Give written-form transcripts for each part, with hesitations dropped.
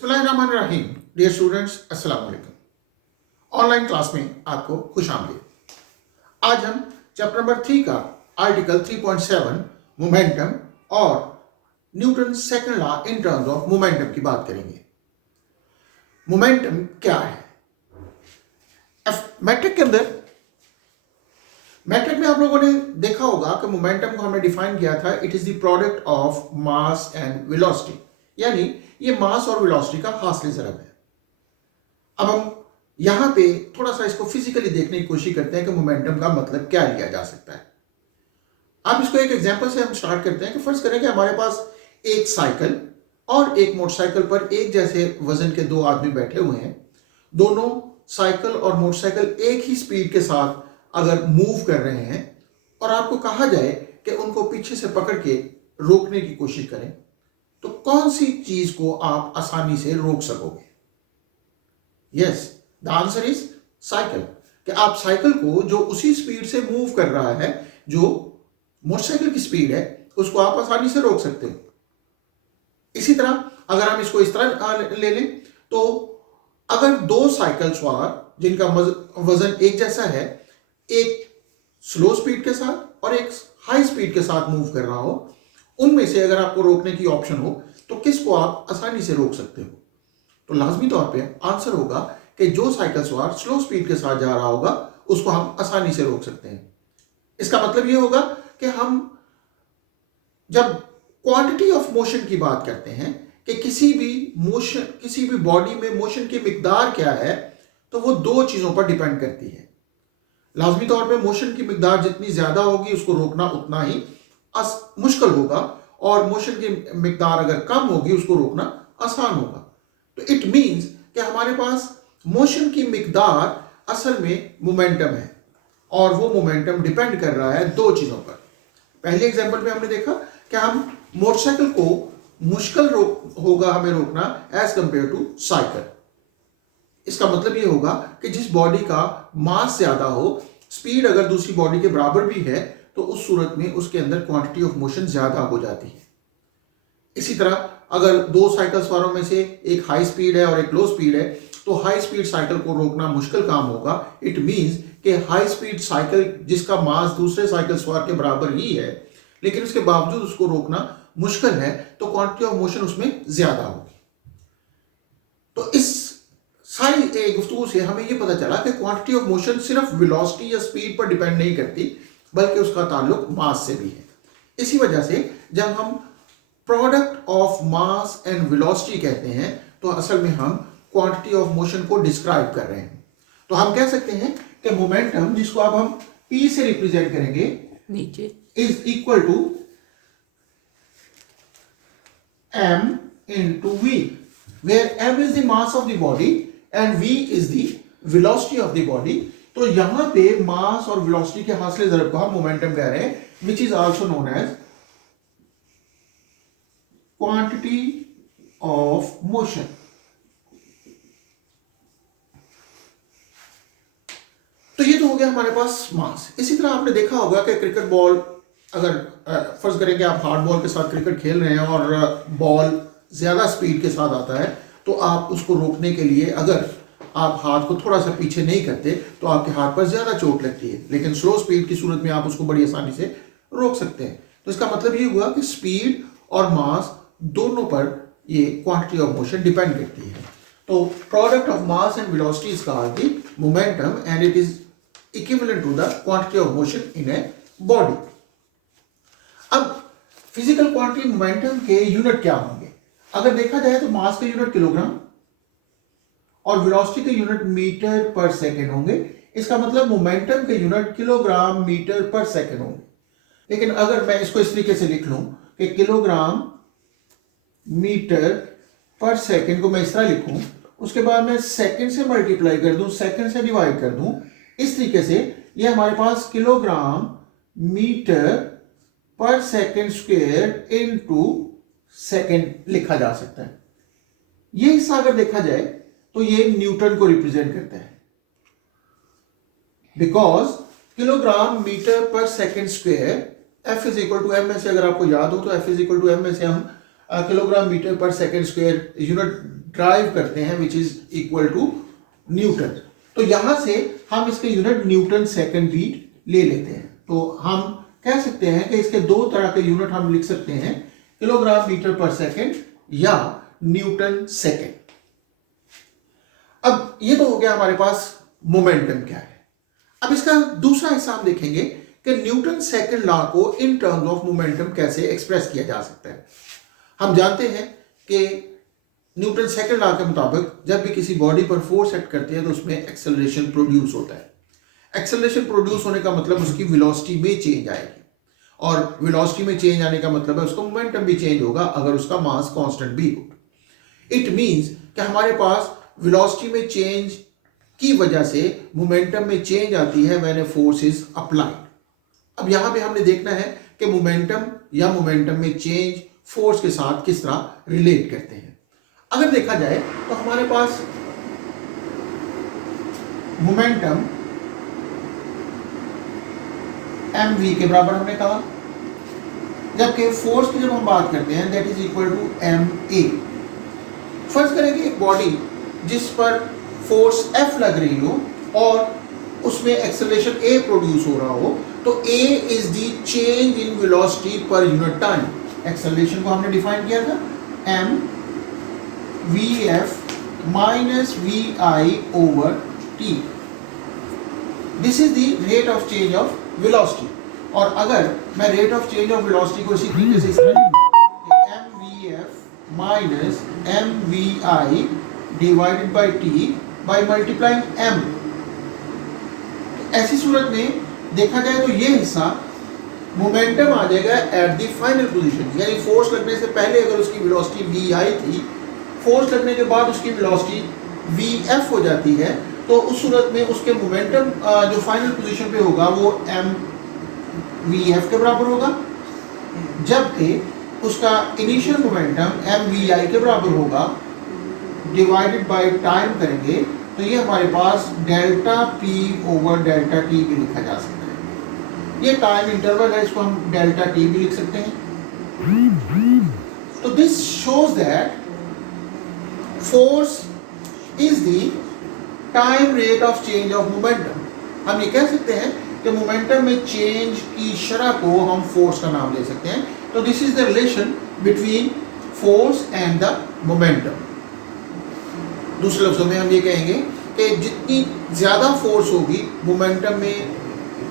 बिस्मिल्लाहिर्रहमानिर्रहीम। Dear students, अस्सलाम वालेकुम। ऑनलाइन क्लास में आपको खुश आमदीद। आज हम चैप्टर नंबर 3 का आर्टिकल 3.7 मोमेंटम और Newton second law in terms of momentum की बात करेंगे। मोमेंटम क्या है? मैट्रिक के अंदर मैट्रिक में आप लोगों ने देखा होगा कि मोमेंटम को हमने डिफाइन किया था, it is the product of mass and velocity, यानी ये मास और वेलोसिटी का हासिल ज़रब है। अब हम यहां पे थोड़ा सा इसको फिजिकली देखने की कोशिश करते हैं कि मोमेंटम का मतलब क्या लिया जा सकता है। आप इसको एक एग्जांपल से हम स्टार्ट करते हैं कि फर्ज करें कि हमारे पास एक साइकिल और एक मोटरसाइकिल पर एक जैसे वजन के दो आदमी बैठे हुए हैं। दोनों साइकिल और मोटरसाइकिल एक ही स्पीड के साथ अगर मूव कर रहे हैं और आपको कहा जाए कि उनको पीछे से पकड़ के रोकने की कोशिश करें, तो कौन सी चीज को आप आसानी से रोक सकोगे? Yes, the answer is cycle. कि आप साइकिल को जो उसी स्पीड से मूव कर रहा है जो मोटरसाइकिल की स्पीड है, उसको आप आसानी से रोक सकते हो। इसी तरह अगर हम इसको इस तरह ले लें, तो अगर दो साइकिल सवार जिनका वजन एक जैसा है, एक स्लो स्पीड के साथ और एक हाई स्पीड के साथ मूव कर रहा हो, उनमें से अगर आपको रोकने की ऑप्शन हो तो किसको आप आसानी से रोक सकते हो? तो लाजमी तौर पे आंसर होगा कि जो साइकिल सवार स्लो स्पीड के साथ जा रहा होगा उसको हम आसानी से रोक सकते हैं। इसका मतलब यह होगा कि हम जब क्वांटिटी ऑफ मोशन की बात करते हैं कि किसी भी बॉडी में मोशन की मिकदार क्या है, तो वो दो चीजों पर डिपेंड करती है। लाजमी तौर पे मोशन की मिकदार जितनी ज्यादा होगी उसको रोकना उतना ही मुश्किल होगा, और मोशन की मिकदार अगर कम होगी उसको रोकना आसान होगा। तो इट मींस कि हमारे पास मोशन की मिकदार असल में मोमेंटम है, और वो मोमेंटम डिपेंड कर रहा है दो चीजों पर। पहले एग्जांपल में हमने देखा कि हम मोटरसाइकिल को मुश्किल होगा हमें रोकना एज कंपेयर टू साइकिल। इसका मतलब ये होगा कि जिस बॉडी का मास ज्यादा हो, स्पीड अगर दूसरी बॉडी के बराबर भी है, तो उस सूरत में उसके अंदर क्वांटिटी ऑफ मोशन ज्यादा हो जाती है। इसी तरह अगर दो साइकिल सवारों में से एक हाई स्पीड है और एक लो स्पीड है, तो हाई स्पीड साइकिल को रोकना मुश्किल काम होगा। इट मींस कि हाई स्पीड साइकिल जिसका मास दूसरे साइकिल सवार के बराबर ही है, लेकिन उसके बावजूद उसको रोकना मुश्किल है, तो क्वांटिटी ऑफ मोशन उसमें ज्यादा होगी। तो इस सारी गुफ्तगू से हमें यह पता चला कि क्वांटिटी ऑफ मोशन सिर्फ वेलोसिटी या स्पीड पर डिपेंड नहीं करती, बल्कि उसका ताल्लुक मास से भी है। इसी वजह से जब हम product of mass and velocity कहते हैं, तो असल में हम क्वांटिटी ऑफ मोशन को डिस्क्राइब कर रहे हैं। तो हम कह सकते हैं कि मोमेंटम, जिसको अब हम P से रिप्रेजेंट करेंगे नीचे, is equal to m into v, where m is the mass of the body and v is the velocity of the body। तो यहां पे मास और वेलोसिटी के हासिल ज़रब को हम मोमेंटम कह रहे हैं, which is also known as quantity of motion। तो ये तो हो गया हमारे पास मास। इसी तरह आपने देखा होगा कि क्रिकेट बॉल, अगर फर्ज करें कि आप हार्ड बॉल के साथ क्रिकेट खेल रहे हैं और बॉल ज्यादा स्पीड के साथ आता है, तो आप उसको रोकने के लिए अगर आप हाथ को थोड़ा सा पीछे नहीं करते तो आपके हाथ पर ज्यादा चोट लगती है, लेकिन स्लो स्पीड की सूरत में आप उसको बड़ी आसानी से रोक सकते हैं। तो इसका मतलब ये हुआ कि स्पीड और मास दोनों पर ये क्वांटिटी ऑफ मोशन डिपेंड करती है। तो product of mass and velocity is called the momentum and it is equivalent to the quantity of motion in a body. अब फिजिकल क्वांटिटी मोमेंटम के यूनिट क्या होंगे? अगर देखा जाए तो मास का यूनिट किलोग्राम और वेलोसिटी के यूनिट मीटर पर सेकंड होंगे। इसका मतलब मोमेंटम के unit kilogram metre per second होंगे। लेकिन अगर मैं इसको इस तरीके से लिख लूं कि किलोग्राम मीटर पर सेकंड को मैं इस तरह लिखूं, उसके बाद मैं सेकंड से मल्टीप्लाई कर दूं, सेकंड से डिवाइड कर दूं, इस तरीके से ये हमारे पास kilogram metre per second square into second लिखा जा सकता है। ये हिस्सा अगर देखा जाए तो ये न्यूटन को रिप्रेजेंट करता है, because kilogram metre per second square F is equal to M में से, अगर आपको याद हो तो F is equal to M में से हम kilogram metre per second square unit drive करते हैं which is equal to newton. तो यहां से हम इसके यूनिट न्यूटन सेकेंड भी ले लेते हैं। तो हम कह सकते हैं कि इसके दो तरह के यूनिट हम लिख सकते हैं, किलोग्राम मीटर पर सेकेंड या न्यूटन सेकेंड। अब ये तो हो गया हमारे पास मोमेंटम क्या है। अब इसका दूसरा हिस्सा हम देखेंगे कि न्यूटन सेकेंड लॉ को इन टर्म्स ऑफ मोमेंटम कैसे एक्सप्रेस किया जा सकता है। हम जानते हैं कि न्यूटन सेकेंड लॉ के मुताबिक जब भी किसी बॉडी पर फोर्स एक्ट करते हैं तो उसमें एक्सेलरेशन प्रोड्यूस होता है। एक्सेलरेशन प्रोड्यूस होने का मतलब उसकी वेलोसिटी में चेंज आएगी, और वेलोसिटी में चेंज आने का मतलब है उसका मोमेंटम भी चेंज होगा अगर उसका मास कांस्टेंट भी हो। इट मींस कि हमारे पास वेलोसिटी में चेंज की वजह से मोमेंटम में चेंज आती है when a force is applied. अब यहां पे हमने देखना है कि मोमेंटम या मोमेंटम में चेंज फोर्स के साथ किस तरह रिलेट करते हैं। अगर देखा जाए तो हमारे पास मोमेंटम mv के बराबर हमने कहा, जबकि फोर्स की जब हम बात करते हैं that is equal to ma। फर्ज करें कि एक बॉडी जिस पर फोर्स F लग रही हो और उसमें एक्सेलरेशन a प्रोड्यूस हो रहा हो, तो a is the change in velocity per unit time. Acceleration को हमने डिफाइन किया था m vf minus vi over t। This is the rate of change of velocity. और अगर मैं rate of change of velocity को इसी तरीके से इस तरह m vf minus m vi divided by t by multiplying m, ऐसी सूरत में देखा जाए तो ये हिस्सा मोमेंटम आ जाएगा एट द फाइनल पोजीशन, यानी फोर्स लगने से पहले अगर उसकी वेलोसिटी vi थी, फोर्स लगने के बाद उसकी वेलोसिटी vf हो जाती है, तो उस सूरत में उसके मोमेंटम जो फाइनल पोजीशन पे होगा वो m vf के बराबर होगा, जबकि उसका इनिशियल मोमेंटम m vi के बराबर होगा। डिवाइडेड बाय टाइम करेंगे तो ये हमारे पास delta p over delta t भी लिखा जा सकता है। ये टाइम इंटरवल है, इसको हम डेल्टा t भी लिख सकते हैं। तो this shows that force is the time rate of change of momentum. हम ये कह सकते हैं कि मोमेंटम में चेंज की शरह को हम फोर्स का नाम ले सकते हैं। तो this is the relation between force and the momentum. दूसरे लफ्जों में हम ये कहेंगे कि जितनी ज्यादा फोर्स होगी मोमेंटम में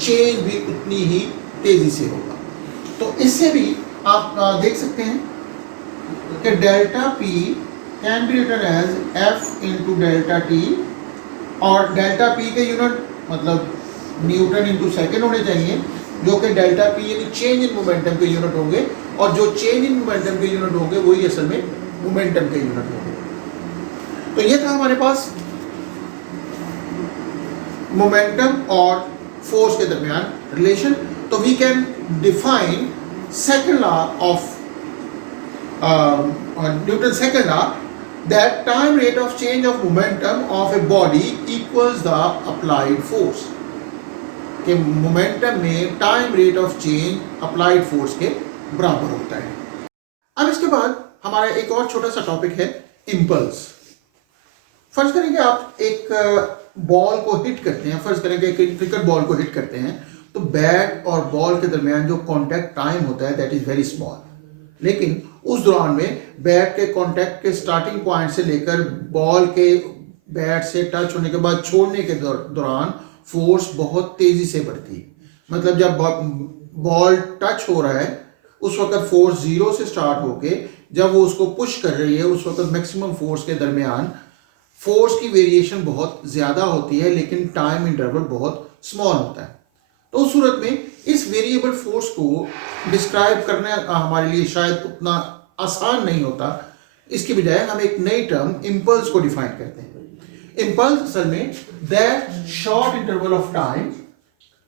चेंज भी उतनी ही तेजी से होगा। तो इससे भी आप देख सकते हैं कि delta p can be written as f into delta t, और डेल्टा p के यूनिट मतलब न्यूटन इंटू सेकेंड होने चाहिए, जो कि डेल्टा p यानी चेंज इन मोमेंटम के यूनिट होंगे, और जो चेंज इन मोमेंटम के यूनिट होंगे वही असल में मोमेंटम के यूनिट होंगे। तो ये था हमारे पास मोमेंटम और फोर्स के दरमियान रिलेशन। तो we can define second law of Newton second law that time rate of change of momentum of a body equals the applied force। कि मोमेंटम में time rate of change applied force के बराबर होता है। अब इसके बाद हमारा एक और छोटा सा टॉपिक है इम्पल्स। फर्ज करें कि आप एक बॉल को हिट करते हैं, फर्ज करें कि एक क्रिकेट बॉल को हिट करते हैं, तो बैट और बॉल के दरमियान जो कांटेक्ट टाइम होता है दैट इज वेरी स्मॉल, लेकिन उस दौरान में बैट के कांटेक्ट के स्टार्टिंग पॉइंट से लेकर बॉल के बैट से टच होने के बाद छोड़ने के दौरान फोर्स बहुत तेजी से बढ़ती है। मतलब जब बॉल टच हो रहा है उस वक्त फोर्स जीरो से स्टार्ट होके जब वो उसको पुश कर रही है उस वक्त मैक्सिमम फोर्स के दरमियान फोर्स की वेरिएशन बहुत ज्यादा होती है, लेकिन टाइम इंटरवल बहुत स्मॉल होता है। तो उस सूरत में इस वेरिएबल फोर्स को डिस्क्राइब करना हमारे लिए शायद उतना आसान नहीं होता। इसके बजाय हम एक नई टर्म इम्पल्स को डिफाइन करते हैं। इम्पल्स असल में that short interval of time,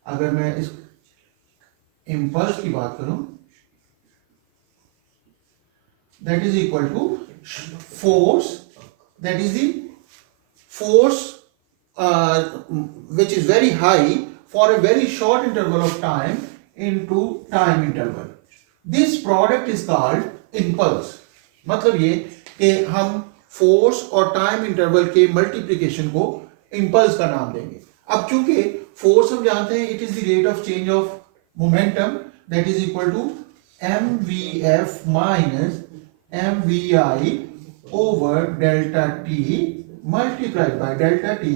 अगर मैं इस इम्पल्स की बात करूं, that is equal to force, that is the force which is very high for a very short interval of time into time interval. This product is called impulse. मतलब ये कि हम फोर्स और टाइम इंटरवल के multiplication को impulse का नाम देंगे। अब चूंकि फोर्स हम जानते हैं it is the rate of change of momentum that is equal to mvf minus mvi over delta T multiplied by delta T.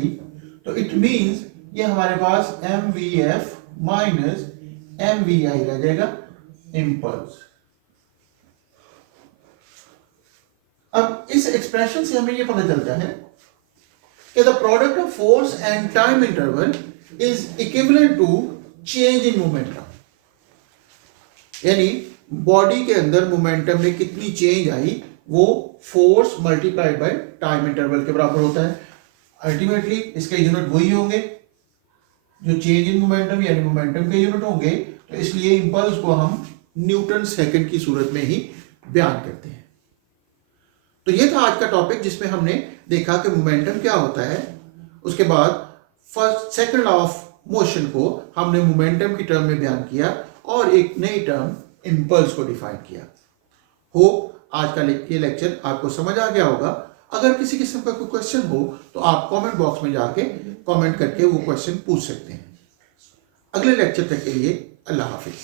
तो इट मींस ये हमारे पास mvf माइनस mvi रह जाएगा इंपल्स। अब इस एक्सप्रेशन से हमें ये पता चलता है कि the product of force and time interval is equivalent to change in momentum, यानी बॉडी के अंदर मोमेंटम में कितनी चेंज आई वो force multiplied by time interval के बराबर होता है। अल्टीमेटली इसके यूनिट वही होंगे जो चेंज इन मोमेंटम यानी मोमेंटम के यूनिट होंगे, तो इसलिए इंपल्स को हम न्यूटन सेकंड की सूरत में ही बयान करते हैं। तो ये था आज का टॉपिक जिसमें हमने देखा कि मोमेंटम क्या होता है, उसके बाद first second law of motion को हमने मोमेंटम की टर्म में बयान किया और एक नई टर्म इंपल्स को डिफाइन किया। होप आज का ये लेक्चर आपको समझ आ गया होगा। अगर किसी किस्म का कोई क्वेश्चन हो तो आप कमेंट बॉक्स में जाके कमेंट करके वो क्वेश्चन पूछ सकते हैं। अगले लेक्चर तक के लिए अल्लाह हाफिज।